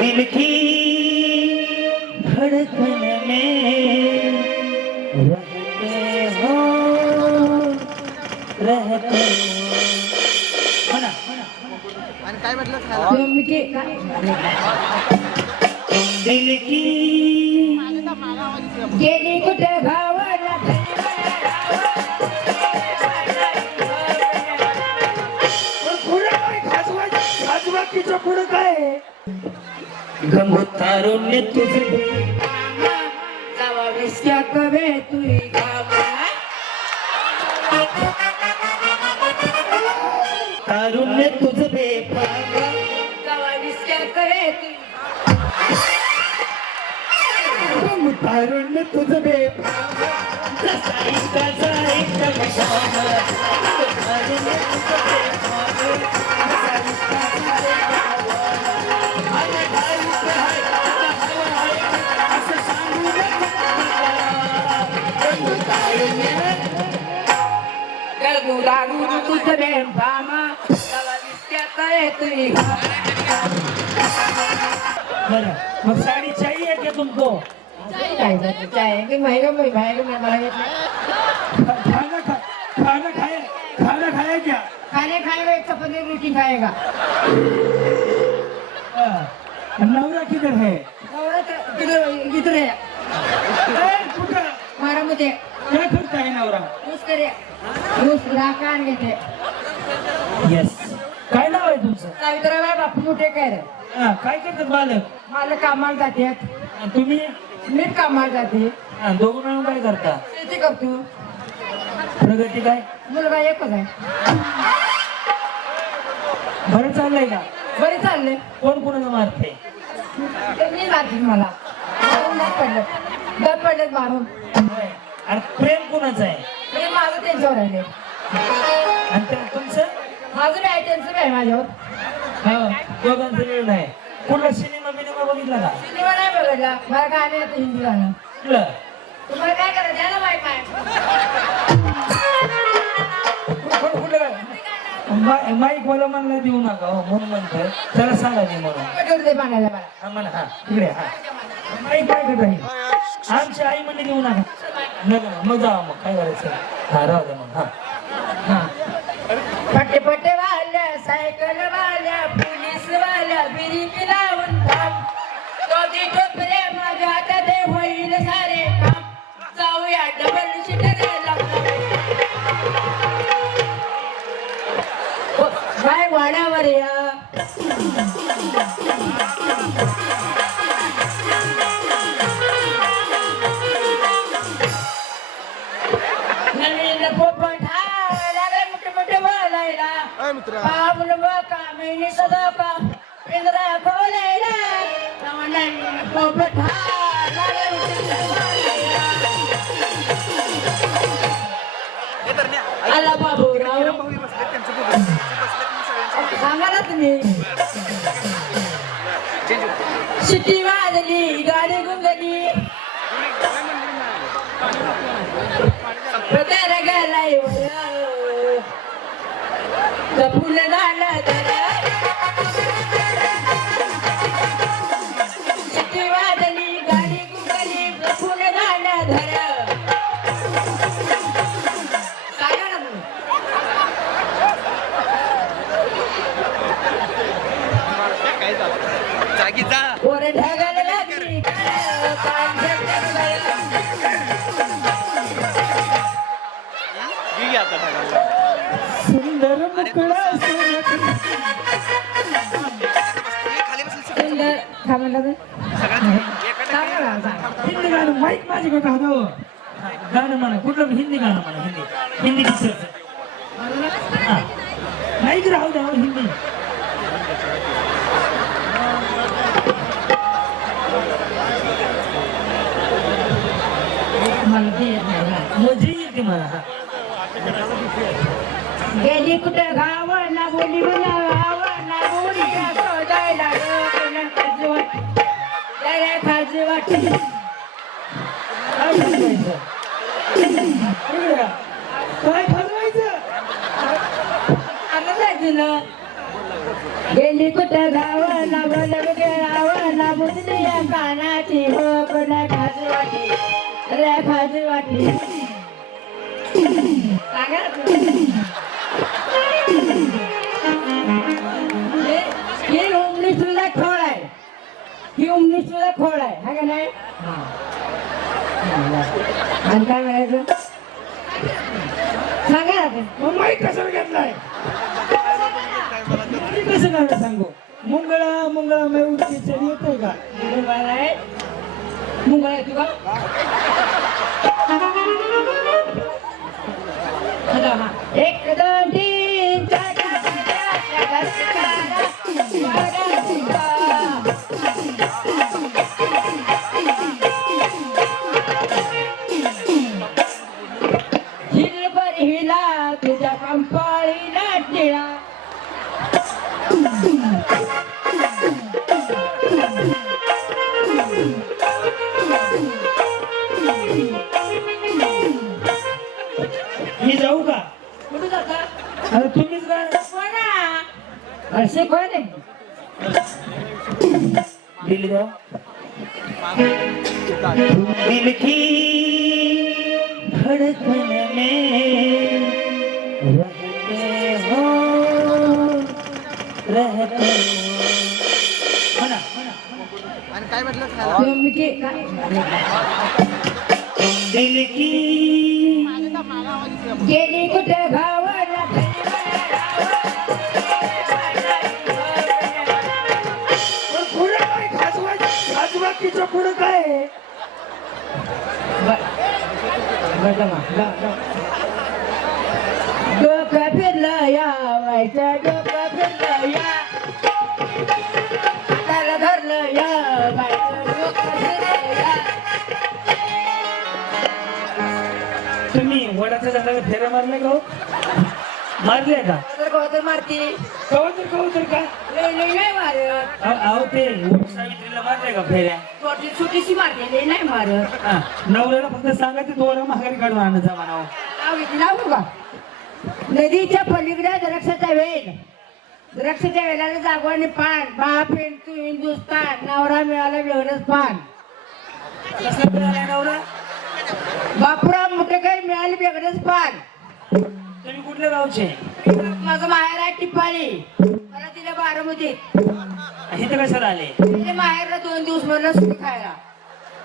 दिल की धड़कन में रहते हो रहते हो। म्हणा, म्हणा. तुमची तुम दिल की? गेली कुठे गावाला तारुण्य तुझे. जावा कवे तुई तारुण्य तुझ बेपाग जावा विस्क्या कवे तारुण्य तुझ बेपाग जसा एक तारुण्य तुझ बेपाग मग साडी चाहिए क्या तुमको काय जाते चाय की मला खाना खा खाना खाया खाना खाया क्या खाने खाएगा एक चपाती रोटी खाएगा नवरा किधर है नवरा किधर किधर है मारा मुझे क्या करता है नवरा राखान घेते येस काय नाव आहे तुमचं? सावित्रीबाई बापू मोठे काय रे? हा, काय करतात बालक मला कामाला जातात हा, तुम्ही? मी कामाला जाते. हा, दोघं मिळून काय करता? शेती करतो. प्रगती काय? मुलगा एकच आहे. बरं चाललंय का? बरे चालले कोण कोणाचं मारते मी जाते मला. मारून दात पडलं. दात पडलेत मारून. होय. आणि प्रेम कोणाचं आहे? ते माझं त्यांच्यावर राहिले आणि त्या तुमचं? माझं बी आहे त्यांचं बी आहे माझ्यावर. हा, दोघांचं वेळ नाही कुठला सिनेमा बिनेमा बघितला का? सिनेमा नाही बघितला. मला गाणं येतं हिंदी गाणं. कुठलं? तुम्हाला काय करायचं? द्या ना बाय काय कुठं- कुठलं काय? मा- माईक मला म्हणलं देऊ नका हो म्हणून म्हणतोय. त्याला सांगा दे म्हणून. कटोर दे पाण्याला मला हा म्हणा हा इकडे हा. आई काय करत आहे? आमची आई म्हणली देऊ नका. नका मग जावा मग. काय करायचं? हा राहू दे मग हा. हा. पटे पट्टे वाल्या सायकल वाल्या पोलीस वाल्या बिरीक लावून थांब. कधी टोपरे माझ्या हातात ते होईल सारे काम. जाऊया डबल शिटरेला हो, काय वाड्यावर या? आला बाबूराव सांगा ना तुम्ही. शिट्टी वाजली गाडी गुंगली पगार गेलाय वर. कपूल आता ढगाला सुंदर मुकळा खाली बसेल सुंदर. काय म्हणला सांगा हिंदी गाणं माईक माझ्याकडे राहतो गाणं म्हणा कुठलं हिंदी गाणं म्हणा हिंदी. हिंदी पिक्चरचं हा. माईक राहू द्या हो, हिंदी. मला ते येत नाही. मजा येते मला गेली कुठं गाव ना बोली गाव ना बोली शोधायला खाजी वाट काय ठरवायचं? जायचं ना गेली कुठं गाव ना बोल रुजली या कानाची हो कोण खाजू वाटी रे खाजू वाटली हे- उमणी सुद्धा खोळ आहे ही। उमणी सुद्धा खोळ आहे हा का नाही? आणि काय म्हणायचं सांगा ना? ते. मग माईक कशाला घेतलाय कसं काय सांगू। मुंगळा मुंगळा मी उठची येतोय का? मुंगळा आहे मुंगळा आहे तुला हॅलो. एक दिल दिल की धड़कन में रहते हो रहते हो. आणि काय म्हटलं दिल की गेली कुठे भावाला डोकं फिरलं या व्हायचं डोकं फिरलं या त्याला धरलं या या तुम्ही वडाच्या झाडाला फेऱ्या मारल्या का हो? मारल्या का? तर कोतर मारती. कवा तर कवा तर का? लई लई नाही मारत. अहो ते सावित्रीला मारल्या का फेऱ्या? छोटी छोटीशी मारते लई नाही मारत. हा, नवऱ्याला फक्त सांगा ते दोरा माघारी काढून आणायचा म्हणावं. नाव का? नदीच्या पलीकडे द्राक्षाचा वेल. द्राक्षाच्या वेलाला जागवानी पान. बाप तू हिंदुस्तान. नवरा मिळाला वेळच पान. कसला मिळाला नवरा? बापुराव मुठेकर मिळाले वेगळंच पान. तुम्ही कुठल्या गावचे? माझं माहेर आहे टिप्पाली मला तिला बारामती इथे कशाला आले? तिथे माहेरला दोन दिवस म्हणलं सुट्टी खायला.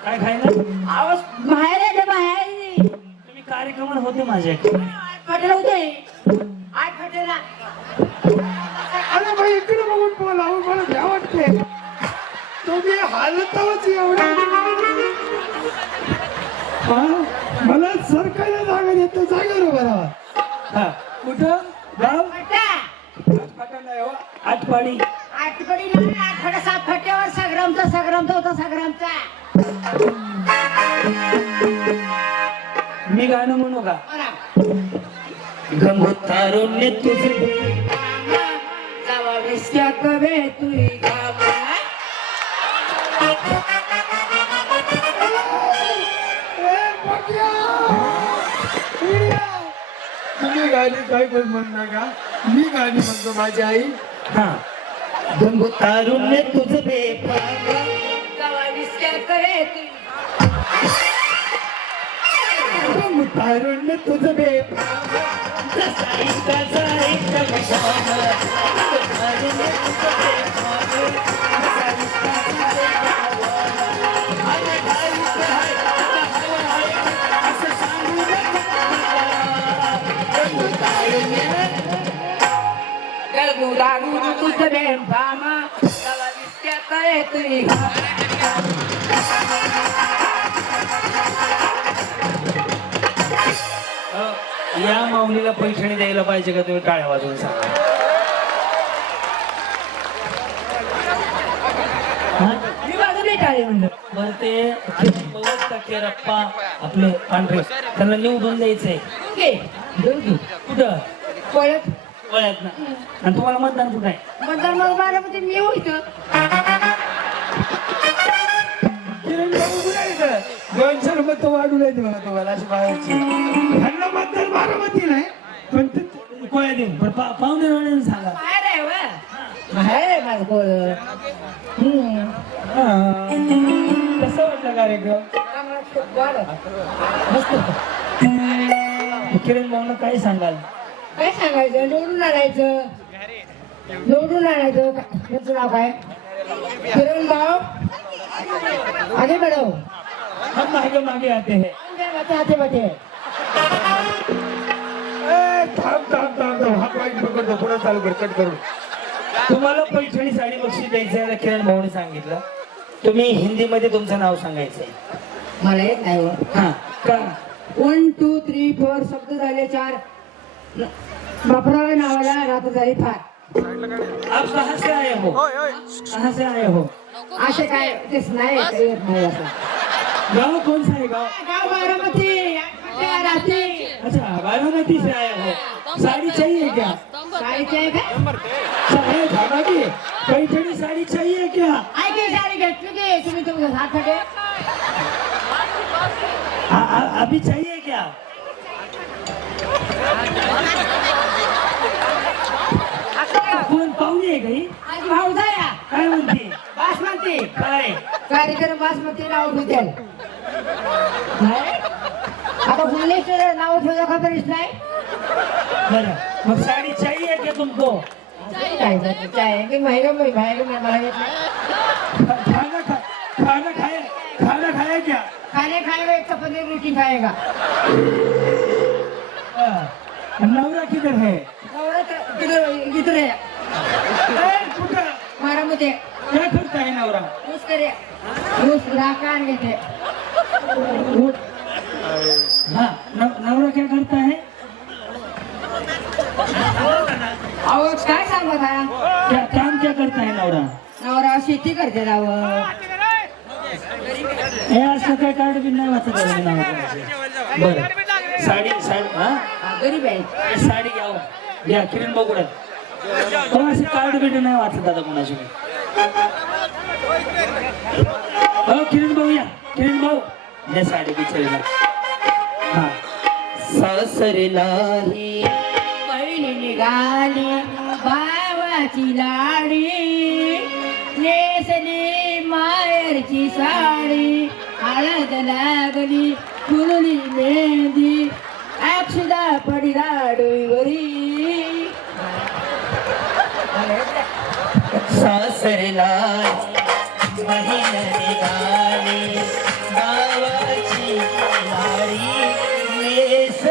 काय खायला? आवाज माहेर आहे ना माहेर तुम्ही कार्यक्रमाला होते माझ्या फटेल होते. आठ फटेला अरे भाई इकडे बघून बोला अहो, मला भ्या वाटते तुम्ही हालतच एवढे. हा? मला सरकायला जागा देत जागेवर उभा राहा हा कुठं गाव फटा आता नाही हो. आटपाडी आठवडी नाही आठवडा सात फट्यावर संग्रामचा संग्रामचा होता संग्रामचा. मी गाणं म्हणू का? बरं. गंगोतारुण्य तुझे जावा विस्क्या कवे तुई गावा. तुम्ही गाणी काय बोल म्हणू नका. मी गाणी म्हणतो माझी आई. हा. गंगोतारुण्य तुझे जावा विस्क्या कवे तुई तारुण्य तुझं बे. गलगू दारू तुझं बेम भामा. गावा. अ, या माऊलीला पैठणी द्यायला पाहिजे का तुम्ही टाळ्या वाजवून सांगा? मी बाजूला टाळे म्हणलं. बरं ते आपले पांढरे. त्यांना निवडून द्यायचंय. कुठं? पळत. वयात ना आणि तुम्हाला मतदान कुठं आहे? मतदार मग बारामती मी होईतो किरण कुठे आहे वाढून येते बघा तुम्हाला अशी बाहेरची ह्यांना मतदान बारामती नाही पण ते कोया देऊन पण पा- पाहुणे रावळ्यांना सांगा. बाहेर आहे वा बाहेर आहे माझं पोर. हम्म. हा. कसं वाटलं कार्यक्रम? आम्हाला खूप बरं. मस्त. किरण भाऊन काय सांगाल? काय सांगायचं? निवडून आणायचं. निवडून आणायचं. त्याचं नाव काय? किरण भाऊ. आगे बढो हम मागे मागे आते हैं. बाते ए, थांब थांब थांब थांब. हा पॉईंट पकडतो. पुढे चालू कर कट करून. तुम्हाला पैठणी साडी बक्षीस द्यायचं आहे किरण भाऊने सांगितलं. तुम्ही हिंदीमध्ये तुमचं नाव सांगायचंय. मला येत नाही हो. हा का? वन टू थ्री फोर शब्द झाले चार. बापरावे नावाला रात्र झाली फार. आप कहाँ से आए हो? कहाँ से आए हो? असे काय तेच नाही येत नाही असं. गाँव कौन सा है गाँव? गाव बारामती आठवड्या रात्री अच्छा बारामती से आए हो. साड़ी चाहिए क्या? साडीची आहे का? चाहे धागा की पैठणी साड़ी चाहिए क्या? ऐके साडी घेतली की तुम्ही तुमचं आ, अभी चाहिए क्या? कोण पाहुणे आहे काही काय म्हणते? बासमती. काय? कार्यक्रम बासमती नाव ठेवतील नाही? आता भुवनेश्वर नाव ठेवलं खबरच नाही. बरं. मग साड़ी चाहिए क्या तुमको? काय? काय की महिला महिला मला येत खाना खा खाना खाया खाना खाया क्या खाने खाएगा एक पनीर रोटी खाएगा नवरा किधर है? नवरा किधर किधर है। कुठं? क्या है नवरा? ऊस करे। ऊस राखान घेते हाँ नव- नवरा क्या करता है? अहो काय सांगत क्या काम क्या करता है नवरा? नवरा शेती करते राव हे आज सकाळी कार्ड बिन नाही वाचत. बरं. साडी साडी हा? गरीब आहे. हे साडी घ्या हो. घ्या किरण पण असे कार्ड बिन नाही वाचत आता कोणाशी? हो किरण भाऊ या. किरण भाऊ या साडी बिचारीला. हा. सासरीला ही बहिणी निघाली भावाची लाडी नेसली मायरची साडी हळद लागली குருளி மேந்தி ஆக்சிடா படிடாடு வரி சாசரிலாய் மகிழனி காலி பாவாச்சி மாறி நேச